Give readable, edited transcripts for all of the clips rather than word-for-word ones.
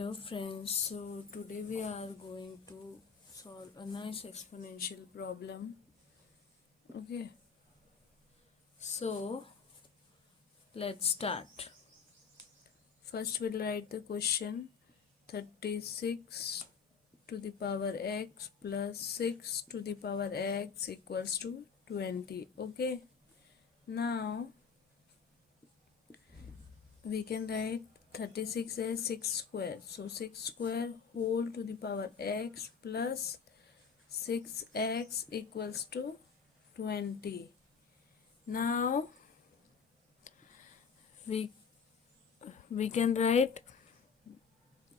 Hello friends, so today we are going to solve a nice exponential problem. Okay, so let's start. First we'll write the question 36 to the power x plus 6 to the power x equals to 20. Okay, now we can write 36 as 6 square. So 6 square whole to the power x plus 6x equals to 20. Now we can write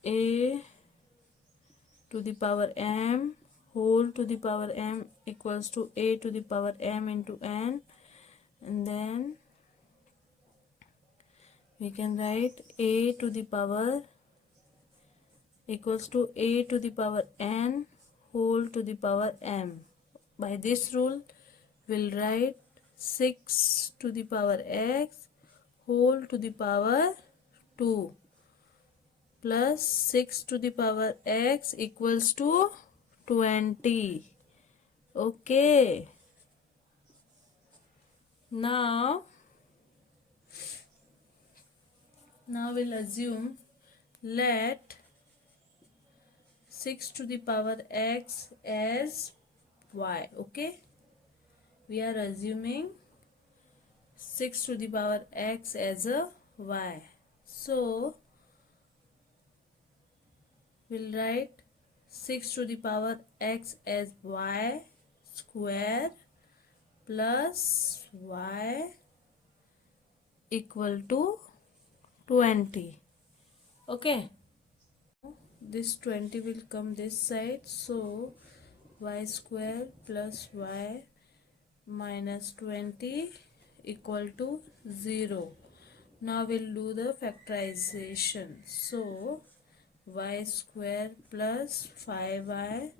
a to the power m whole to the power m equals to a to the power m into n, and then we can write a to the power equals to a to the power n whole to the power m. By this rule we'll write 6 to the power x whole to the power 2 plus 6 to the power x equals to 20. Okay, now we'll assume let 6 to the power x as y. Okay, we are assuming 6 to the power x as a y. So we'll write 6 to the power x as y square plus y equal to 20. Okay, this 20 will come this side, so y square plus y minus 20 equal to 0. Now we'll do the factorization. So y square plus 5y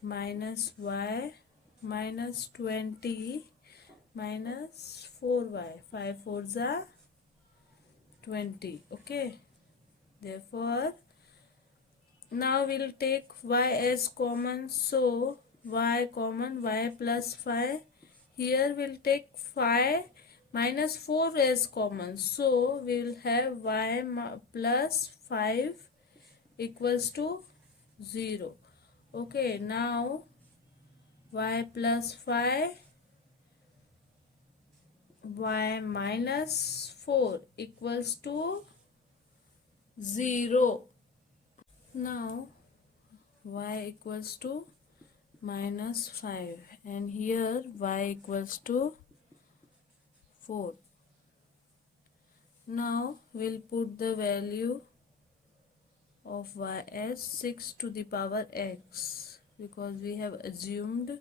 minus y minus 20 minus 4y. 5 4s are 20. Okay, therefore now we'll take y as common, so y common, y plus 5. Here we'll take 5 minus 4 as common, so we'll have y plus 5 equals to 0. Okay, now y plus 5, y minus 4 equals to 0. Now y equals to minus 5 and here y equals to 4. Now we'll put the value of y as 6 to the power x, because we have assumed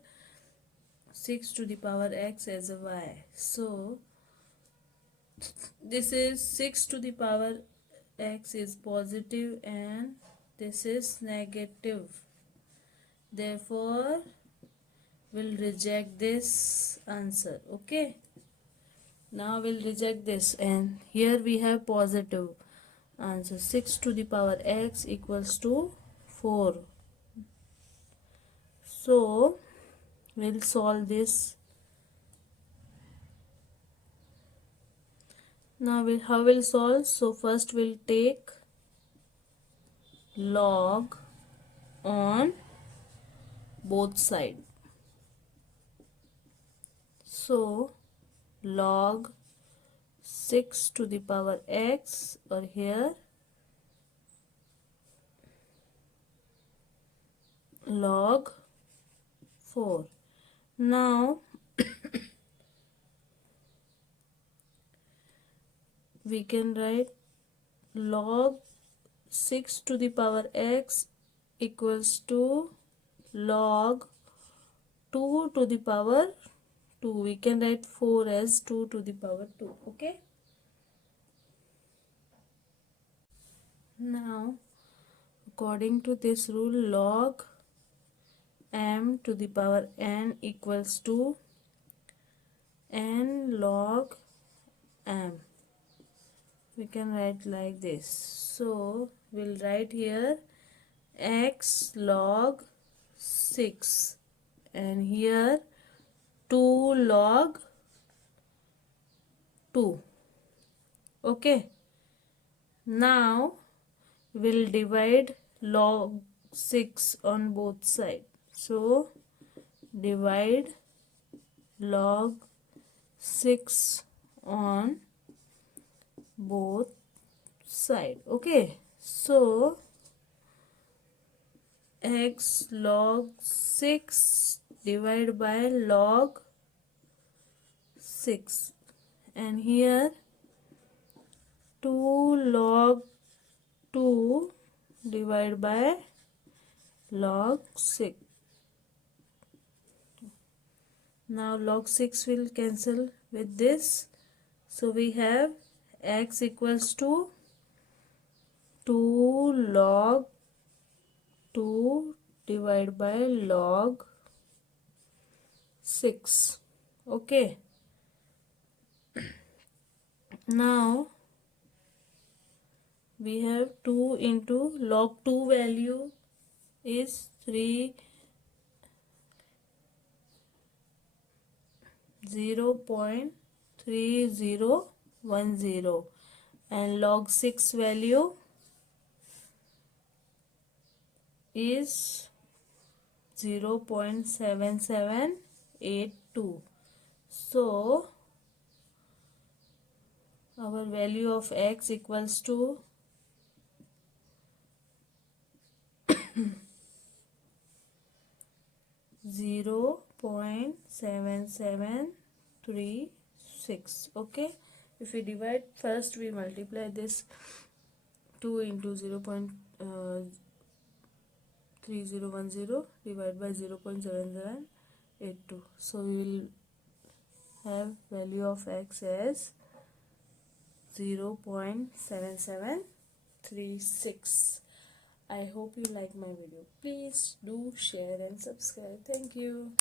6 to the power x as a y. So this is 6 to the power x is positive and this is negative. Therefore we'll reject this answer. Okay, now we'll reject this, and here we have positive answer. 6 to the power x equals to 4. So we'll solve this. Now how we'll solve? So first we'll take log on both sides. So log 6 to the power x, or here log 4. Now we can write log 6 to the power x equals to log 2 to the power 2. We can write 4 as 2 to the power 2. Okay, now according to this rule, log m to the power n equals to n log m. We can write like this. So we'll write here x log 6, and here 2 log 2. Okay, now we'll divide log 6 on both sides. So divide log 6 on both side. Okay, so x log 6 divided by log 6, and here 2 log 2 divided by log 6. Now log 6 will cancel with this, so we have x equals to 2 log 2 divided by log 6. Okay, now we have 2 into log 2 value is 0.3010, and log 6 value is 0.7782. So our value of x equals to 0.7736. Okay, if we divide, first we multiply this 2 into 0.3010 divided by 0.7782. So we will have value of x as 0.7736. I hope you like my video. Please do share and subscribe. Thank you.